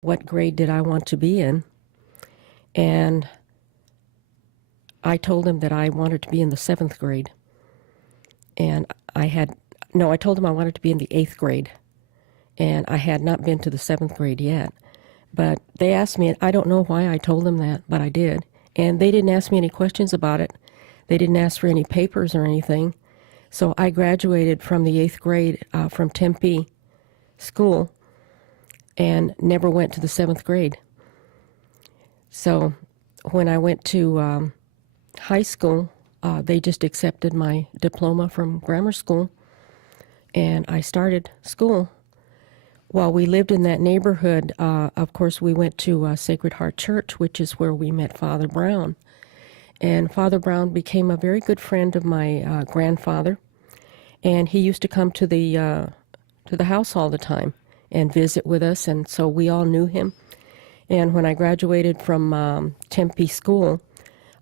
what grade did I want to be in. And I told him that I wanted to be in the 7th grade. And I told him I wanted to be in the 8th grade. And I had not been to the 7th grade yet. But they asked me, and I don't know why I told them that, but I did. And they didn't ask me any questions about it. They didn't ask for any papers or anything. So I graduated from the 8th grade from Tempe School and never went to the 7th grade. So when I went to high school, they just accepted my diploma from grammar school, and I started school. While we lived in that neighborhood, of course, we went to Sacred Heart Church, which is where we met Father Brown. And Father Brown became a very good friend of my grandfather, and he used to come to the house all the time and visit with us, and so we all knew him. And when I graduated from Tempe School,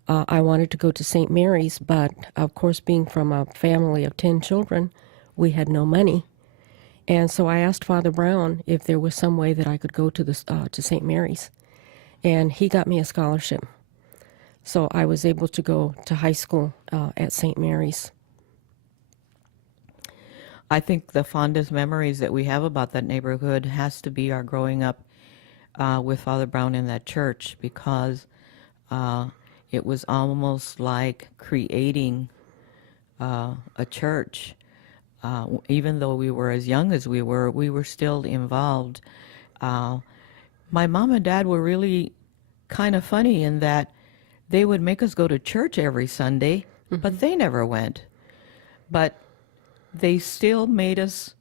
I wanted to go to St. Mary's, but of course, being from a family of 10 children, we had no money. And so I asked Father Brown if there was some way that I could go to St. Mary's, and he got me a scholarship. So I was able to go to high school at St. Mary's. I think the fondest memories that we have about that neighborhood has to be our growing up with Father Brown in that church, because it was almost like creating a church. Even though we were as young as we were still involved. My mom and dad were really kind of funny in that they would make us go to church every Sunday, but they never went. But they still made us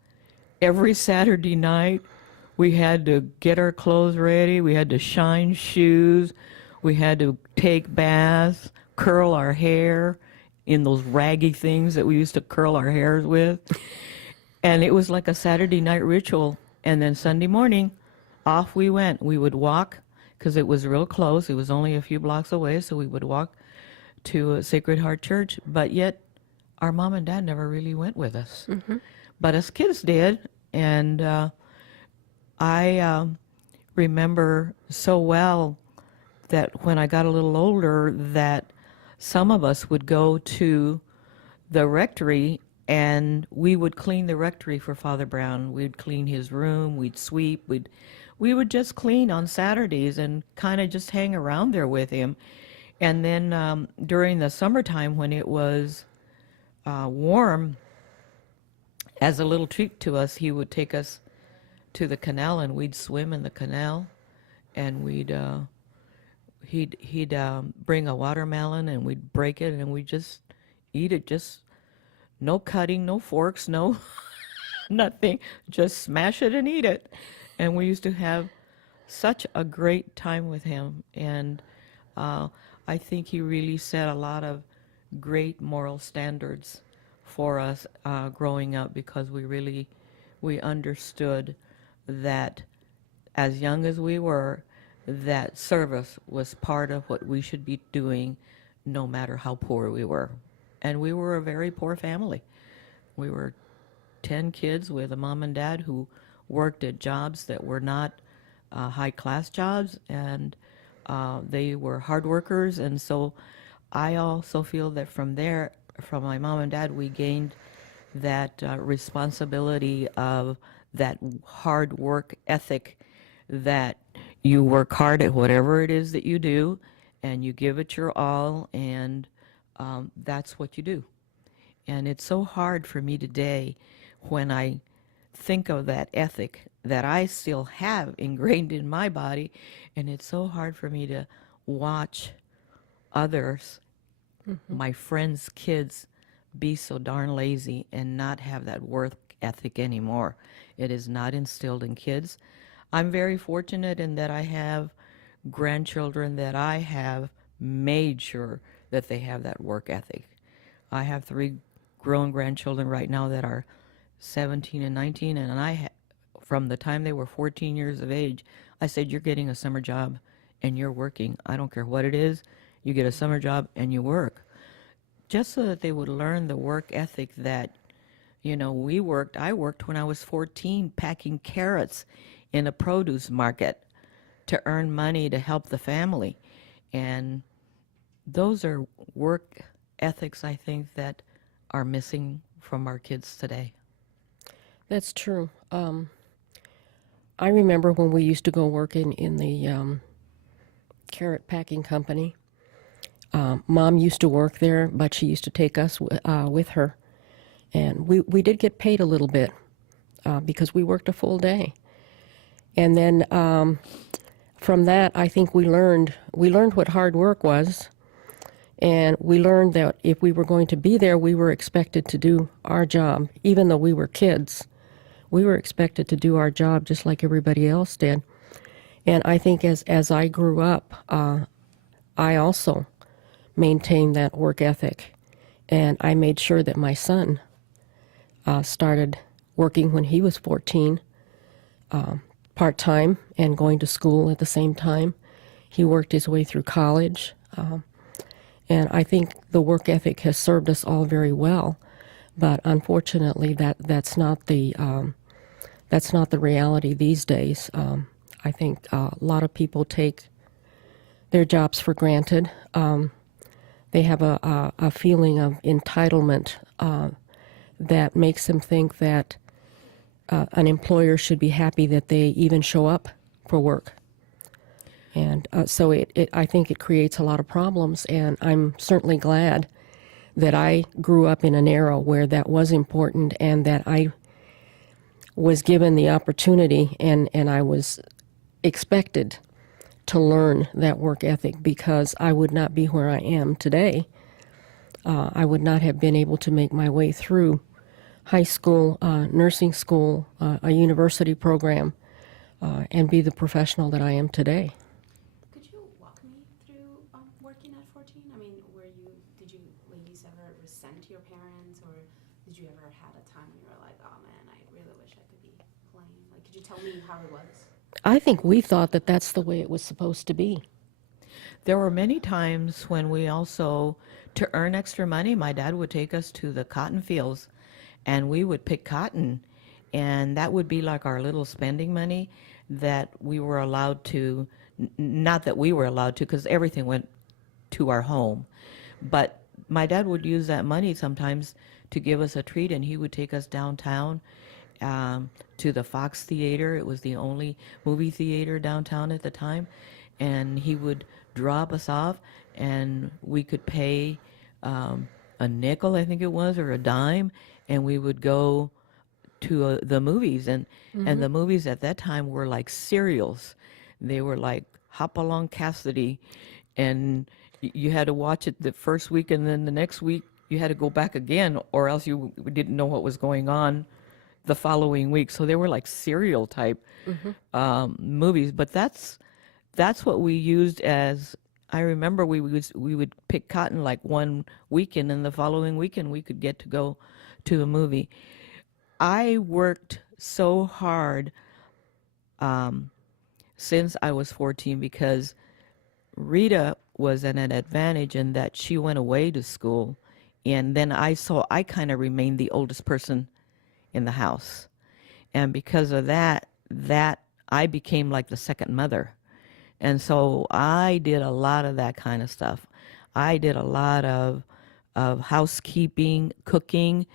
every Saturday night. We had to get our clothes ready. We had to shine shoes. We had to take baths, curl our hair in those raggy things that we used to curl our hairs with. And it was like a Saturday night ritual. And then Sunday morning, off we went. We would walk, because it was real close. It was only a few blocks away, so we would walk to Sacred Heart Church. But yet, our mom and dad never really went with us. But us kids did. And I remember so well that when I got a little older, that some of us would go to the rectory and we would clean the rectory for Father Brown. We'd clean his room, we'd sweep, we would just clean on Saturdays and kind of just hang around there with him. And then during the summertime when it was warm, as a little treat to us, he would take us to the canal and we'd swim in the canal, and he'd bring a watermelon and we'd break it and we'd just eat it. Just no cutting, no forks, no nothing, just smash it and eat it. And we used to have such a great time with him. And I think he really set a lot of great moral standards for us growing up, because we understood that as young as we were, that service was part of what we should be doing, no matter how poor we were. And we were a very poor family. We were 10 kids with a mom and dad who worked at jobs that were not high-class jobs, and they were hard workers. And so I also feel that from my mom and dad, we gained that responsibility of that hard work ethic, that you work hard at whatever it is that you do, and you give it your all, and that's what you do. And it's so hard for me today when I think of that ethic that I still have ingrained in my body, and it's so hard for me to watch others, my friends' kids, be so darn lazy and not have that work ethic anymore. It is not instilled in kids. I'm very fortunate in that I have grandchildren that I have made sure that they have that work ethic. I have 3 grown grandchildren right now that are 17 and 19, and from the time they were 14 years of age, I said, you're getting a summer job and you're working. I don't care what it is. You get a summer job and you work. Just so that they would learn the work ethic that, I worked when I was 14 packing carrots in a produce market. to earn money to help the family. And those are work ethics, I think, that are missing from our kids today. That's true. I remember when we used to go work in the carrot packing company. Mom used to work there, but she used to take us with her. And we did get paid a little bit because we worked a full day. And then from that, I think we learned what hard work was. And we learned that if we were going to be there, we were expected to do our job. Even though we were kids, we were expected to do our job just like everybody else did. And I think as I grew up, I also maintained that work ethic. And I made sure that my son started working when he was 14, part-time, and going to school at the same time. He worked his way through college. And I think the work ethic has served us all very well. But unfortunately, that's not the reality these days. I think a lot of people take their jobs for granted. They have a feeling of entitlement that makes them think that an employer should be happy that they even show up for work. And so I think it creates a lot of problems, and I'm certainly glad that I grew up in an era where that was important and that I was given the opportunity and I was expected to learn that work ethic, because I would not be where I am today. I would not have been able to make my way through high school, nursing school, a university program, and be the professional that I am today. Could you walk me through working at 14? I mean, did you ladies ever resent your parents, or did you ever had a time when you were like, oh man, I really wish I could be playing? Like, could you tell me how it was? I think we thought that that's the way it was supposed to be. There were many times when we also, to earn extra money, my dad would take us to the cotton fields and we would pick cotton. And that would be like our little spending money that we were allowed to, not that we were allowed to, because everything went to our home. But my dad would use that money sometimes to give us a treat, and he would take us downtown to the Fox Theater. It was the only movie theater downtown at the time. And he would drop us off, and we could pay a nickel, I think it was, or a dime, and we would go to the movies. And the movies at that time were like serials. They were like Hopalong Cassidy, and you had to watch it the first week, and then the next week you had to go back again, or else you didn't know what was going on the following week. So they were like serial type movies. But that's what we used as. I remember we would pick cotton like one weekend, and the following weekend we could get to go to a movie. I worked so hard since I was 14 because Rita was at an advantage in that she went away to school, and then I kind of remained the oldest person in the house. And because of that I became like the second mother. And so I did a lot of that kind of stuff. I did a lot of housekeeping, cooking.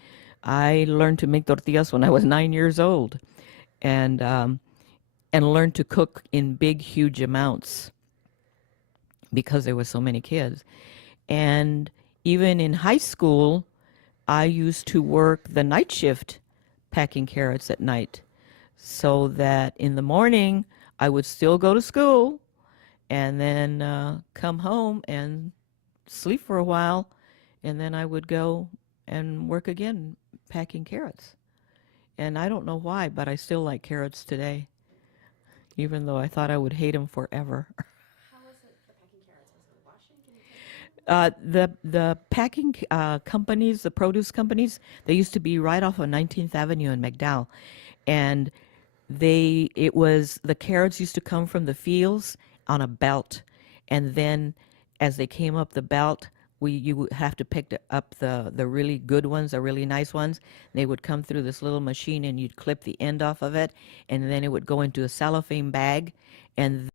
I learned to make tortillas when I was 9 years old, and learned to cook in big, huge amounts because there were so many kids. And even in high school, I used to work the night shift packing carrots at night, so that in the morning I would still go to school and then come home and sleep for a while, and then I would go and work again packing carrots. And I don't know why, but I still like carrots today, even though I thought I would hate them forever. How was it for packing carrots? Was it washing? Can you tell me? The packing companies, the produce companies, they used to be right off of 19th Avenue in McDowell, and the carrots used to come from the fields on a belt, and then as they came up the belt, you would have to pick up the really good ones, the really nice ones. They would come through this little machine, and you'd clip the end off of it, and then it would go into a cellophane bag, and